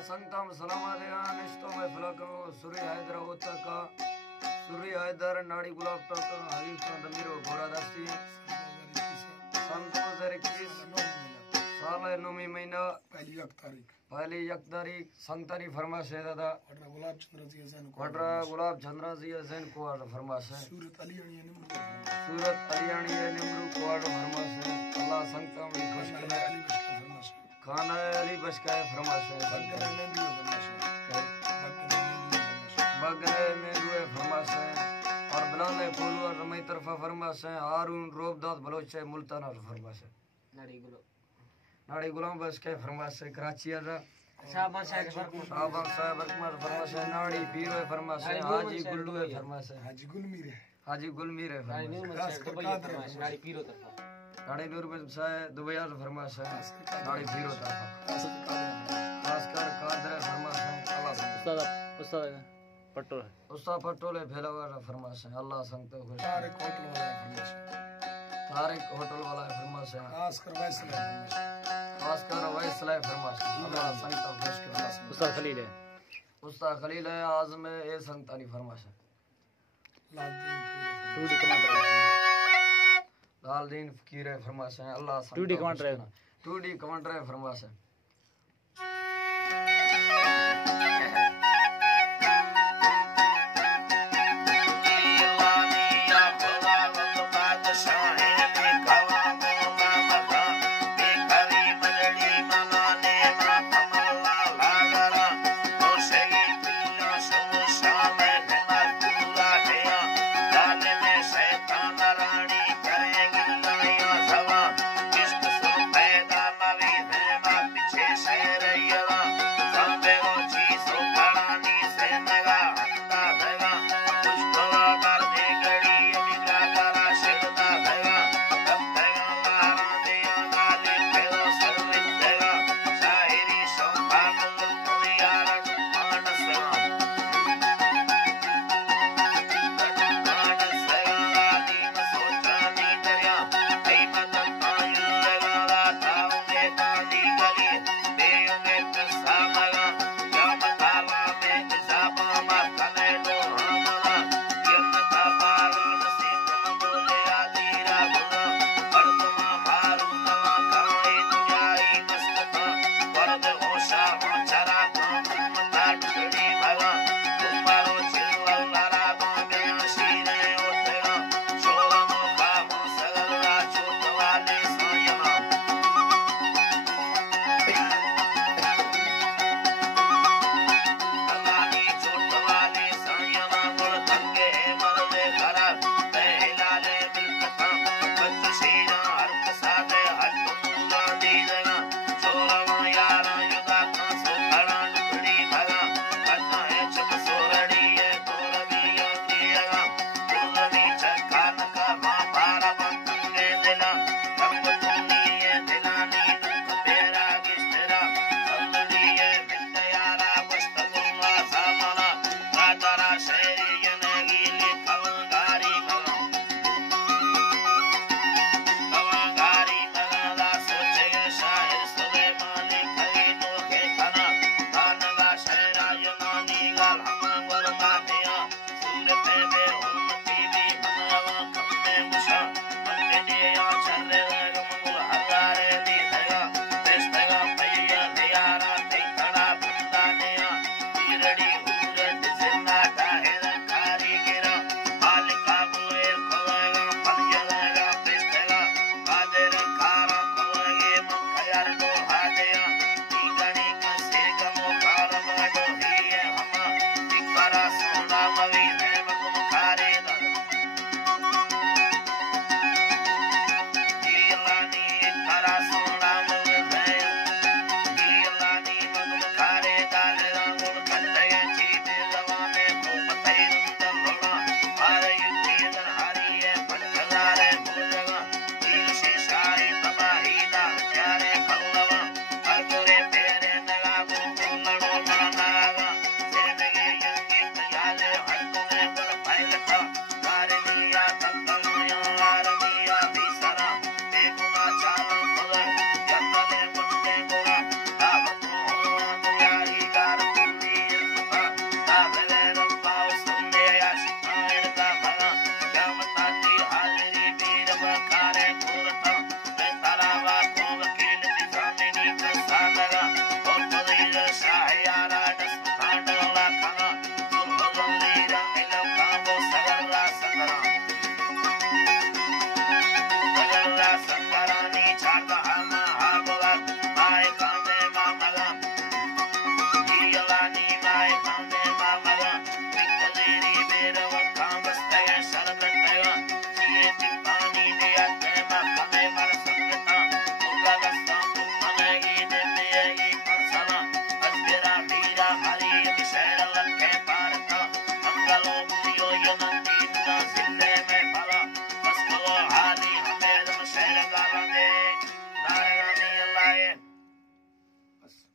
संगतम सलामादेगा निश्तो में फलको सूर्य हैदर होता का सूर्य हैदर नाड़ी गुलाब तक हरीफ का दमीर घोड़ा दस्ती सन 2021 साल नौवीं महीना पहली एक तारीख संगतानी फरमाश है दादा गुलाब चंद्र जी हसैन को फरमाश है सूरत अलियानी निमरू को फरमाश है अल्लाह संगतम खुश करे खाना अली बशका फरमाश है बगरे में रुए फरमाश है और बिलाल कोलू और रमई तरफा फरमाश है हारून रोबदाद बलोच है मुल्तान और फरमाश है नाड़ी गुलाम बशका फरमाश है कराची आजा शाहबान साहब बरकमात फरमाश है नाड़ी पीर है फरमाश है हाजी गुल्लू है फरमाश है हाजी गुलमीर है नाड़ी पीरो तरफा नाड़ी नूर में साहब दुबई फरमाश है नाड़ी पीरो तरफा खासकर कादर फरमाश है उस्ताद पट्टोल उस्ताद पट्टोल है भेलावाला फरमाश है अल्लाह संगत खुश तारिक होटल वाला फरमाश है खासकर वैसला फरमाश है अल्लाह संगत खुश करे उस्ताद खलील है आज़म है ये संगतानी फरमाश है लालदीन फकीर है फरमाश है अल्लाह 2D कमांडर है फरमाश है